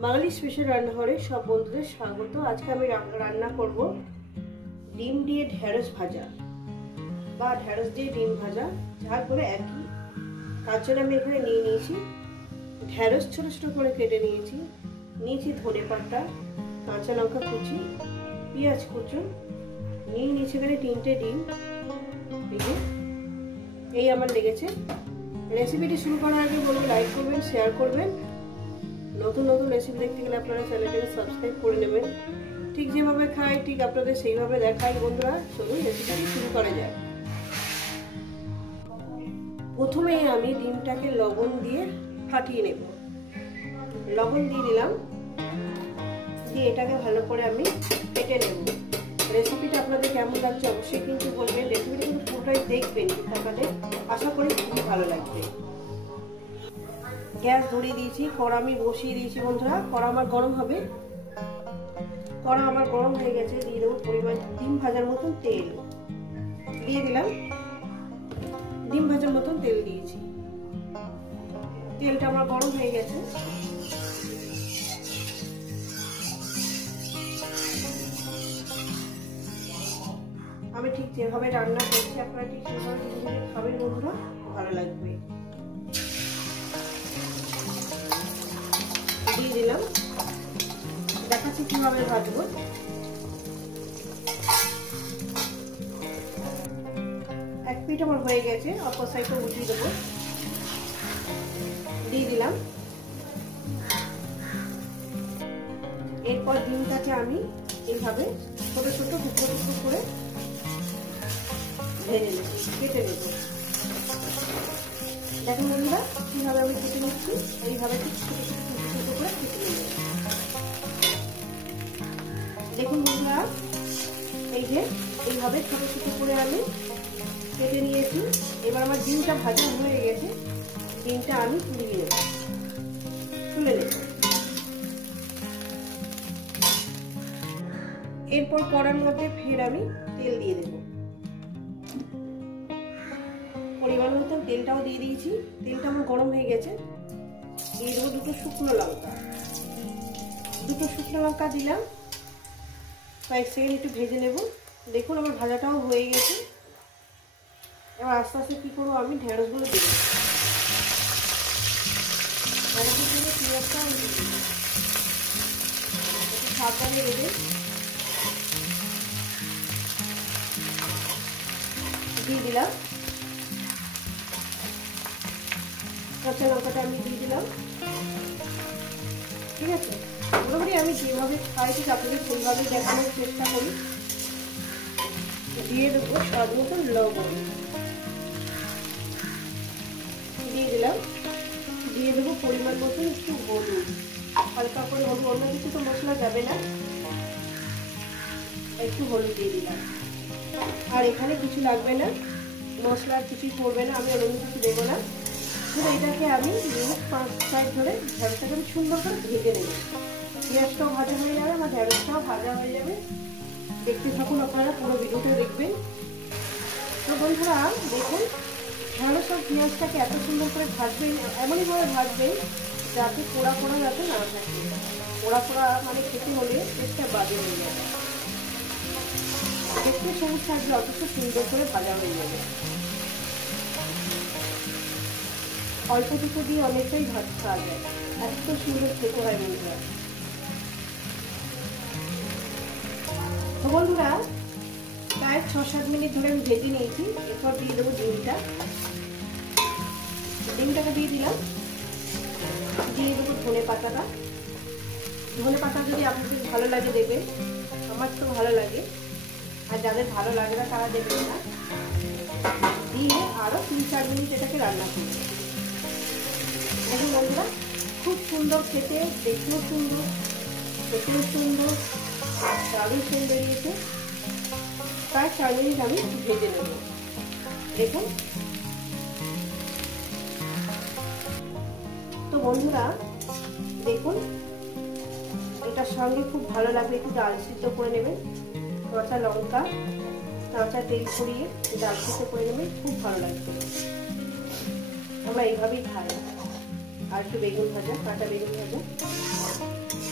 বাঙালি special রান্নাঘরে সব বন্ধুদের স্বাগত। আজকে আমি রান্না করব ডিম দিয়ে ঢেঁড়স ভাজা বা ঢেঁড়স দিয়ে ডিম ভাজা, যা করে একই। তার জন্য আমি এখানে নিয়ে নিয়েছি ঢেঁড়স, ছোট ছোট করে কেটে নিয়েছি ধনে পাতা, কাঁচা লঙ্কা কুচি, পেঁয়াজ কুচো, নিয়ে নিয়েছি এখানে 3টে ডিম। এই আমার লেগেছে। রেসিপিটি শুরু করার আগে বলবো লাইক করবেন, শেয়ার করবেন। নতুন নতুন রেসিপি দেখতে গেলে আপনারা চ্যানেলটাকে সাবস্ক্রাইব করে নেবেন। ঠিক যেভাবে খাই ঠিক আপনাদের সেইভাবে দেখাই। বন্ধুরা চলুন রেসিপিটি শুরু করা যায়। প্রথমে আমি ডিমটাকে লবণ দিয়ে ফাটিয়ে নেব। লবণ দিয়ে দিলাম, দিয়ে এটাকে ভালো করে আমি কেটে নেব। রেসিপিটা আপনাদের কেমন লাগছে অবশ্যই কিন্তু বলবেন। রেসিপিটা কিন্তু পুরোটাই দেখবেন, আপনাদের আশা করি খুবই ভালো লাগবে। গ্যাস ধরিয়ে দিয়েছি, কড়া আমি বসিয়ে দিয়েছি। বন্ধুরা কড়া আমার গরম হবে। কড়া আমার গরম হয়ে গেছে। দিয়ে দেবো পরিমাণ ডিম ভাজার মতন তেল। দিয়ে দিলাম ডিম ভাজার মতন তেল দিয়েছি। তেলটা আমার গরম হয়ে গেছে। আমি ঠিক যেভাবে রান্না করছি আপনারা ঠিক সেভাবে খাবেন বন্ধুরা, ভালো লাগবে। দিয়ে দিলাম, দেখাচ্ছি কিভাবে ভাজবো। এক পিঠ আমার হয়ে গেছে, অপর সাইডে উঠিয়ে দেবো। দিয়ে দিলাম। এরপর ডিমটাকে আমি এইভাবে ছোট ছোট টুকরো টুকরো করে ভেজে নেব, কেটে নেব। দেখুন বন্ধুরা কিভাবে আমি কেটে নিচ্ছি। এইভাবে ছোট ছোট টুকরো করে কেটে নেব। দেখুন বন্ধুরা, এই যে এইভাবে ছোট ছোট করে আমি কেটে নিয়েছি। এবার আমার ডিমটা ভাজা হয়ে গেছে। ডিমটা আমি তুলে নেব। এরপর কড়ার মধ্যে ফের আমি তেল দিয়ে দেব। পরিমাণ মতো তেলটাও দিয়ে দিয়েছি। তেলটা আমার গরম হয়ে গেছে। দিয়ে দেবো দুটো শুকনো লঙ্কা দিলাম। কয়েক সেকেন্ড একটু ভেজে নেব। দেখুন আমার ভাজাটাও হয়ে গেছে। এবার আস্তে আস্তে কি করবো, আমি ঢেঁড়সগুলো দেবো। পেঁয়াজটাও সাবধানে দেবে। দিয়ে দিলাম কাঁচা লঙ্কাটা আমি দিয়ে দিলাম। ঠিক আছে, মোটামুটি আমি যেভাবে খাই ঠিক আপনাদের সেইভাবে দেখানোর চেষ্টা করি। দিয়ে দেবো স্বাদ মতন লবণ। দিয়ে দিলাম। দিয়ে দেবো পরিমাণ মতন একটু হলুদ, হালকা করে হলুদ। অন্য কিছু তো মশলা যাবে না, একটু হলুদ দিয়ে দিলাম। আর এখানে কিছু লাগবে না, মশলা কিছুই পড়বে না, আমি অন্য কিছু দেবো না। শুধু এটাকে আমি 5 মিনিট ধরে ঢেঁড়সটাকে আমি সুন্দর করে ভেজে নেব। পেঁয়াজটাও ভাজা হয়ে যাবে, আমার ঢেঁড়সটাও ভাজা হয়ে যাবে। দেখতে থাকুন, আপনারা পুরো ভিডিওটা দেখবেন। তো বন্ধুরা দেখুন, ঢেঁড়স আর পেঁয়াজটাকে এত সুন্দর করে ভাজবেন, এমনইভাবে ভাজবেন যাতে পোড়া পোড়া যাতে না থাকে। পোড়া পোড়া মানে খেতে হলে টেস্টটা বাজে হয়ে যাবে। দেখতে সবুজ থাকবে, অথচ সুন্দর করে ভাজা হয়ে যাবে। অল্প কিছু দিয়ে অনেকটাই ভাত খাওয়া যায়, এত সুন্দর খেতে হয় বন্ধুরা। তো বন্ধুরা প্রায় 6-7 মিনিট ধরে আমি ভেজে নিয়েছি। এরপর দিয়ে দেবো ডিমটাকে দিয়ে দিলাম। দিয়ে দেবো ধনে পাতাটা। ধনে পাতা যদি আপনাদের ভালো লাগে দেবেন, আমার তো ভালো লাগে। আর যাদের ভালো লাগে না তারা দেবেন না। দিয়ে আরও 3-4 মিনিট এটাকে রান্না করব। দেখুন বন্ধুরা খুব সুন্দর খেতে, দেখতেও সুন্দর, খেতেও সুন্দর, দারুণ সেন্ট বেরিয়েছে। প্রায় 4 মিনিট আমি ভেজে নেব। দেখুন তো বন্ধুরা দেখুন, এটার সঙ্গে খুব ভালো লাগবে একটু ডাল সিদ্ধ করে নেবেন। কাঁচা লঙ্কা, কাঁচা তেল ছড়িয়ে ডাল সিদ্ধ করে নেবেন, খুব ভালো লাগবে। আমরা এইভাবেই খাই। আর একটু বেগুন ভাজা, কাঁচা বেগুন ভাজা।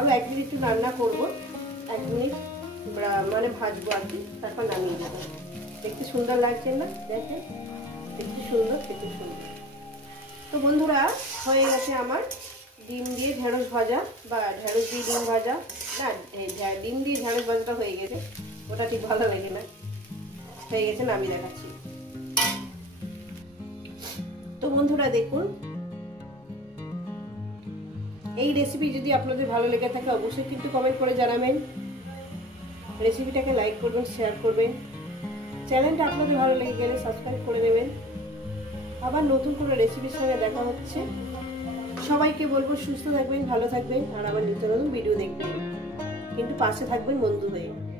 ভালো 1 মিনিট একটু রান্না করবো, 1 মিনিট মানে ভাজবো আর কি, তারপর নামিয়ে দেবো। দেখতে সুন্দর লাগছে না? দেখেন দেখতে সুন্দর, খেতে সুন্দর। তো বন্ধুরা হয়ে গেছে আমার ডিম দিয়ে ঢেঁড়স ভাজা, বা ঢেঁড়স দিয়ে ডিম ভাজা, না ডিম দিয়ে ঢেঁড়স ভাজাটা হয়ে গেছে, ওটা ঠিক ভালো লাগে না, হয়ে গেছে, আমি দেখাচ্ছি। তো বন্ধুরা দেখুন, এই রেসিপি যদি আপনাদের ভালো লেগে থাকে অবশ্যই কিন্তু কমেন্ট করে জানাবেন, রেসিপিটাকে লাইক করবেন, শেয়ার করবেন, চ্যানেলটা আপনাদের ভালো লেগে গেলে সাবস্ক্রাইব করে দেবেন। আবার নতুন কোনো রেসিপির সঙ্গে দেখা হচ্ছে। সবাইকে বলবো সুস্থ থাকবেন, ভালো থাকবেন, আর আবার নিত্য নতুন ভিডিও দেখবেন, কিন্তু পাশে থাকবেন বন্ধু হয়ে।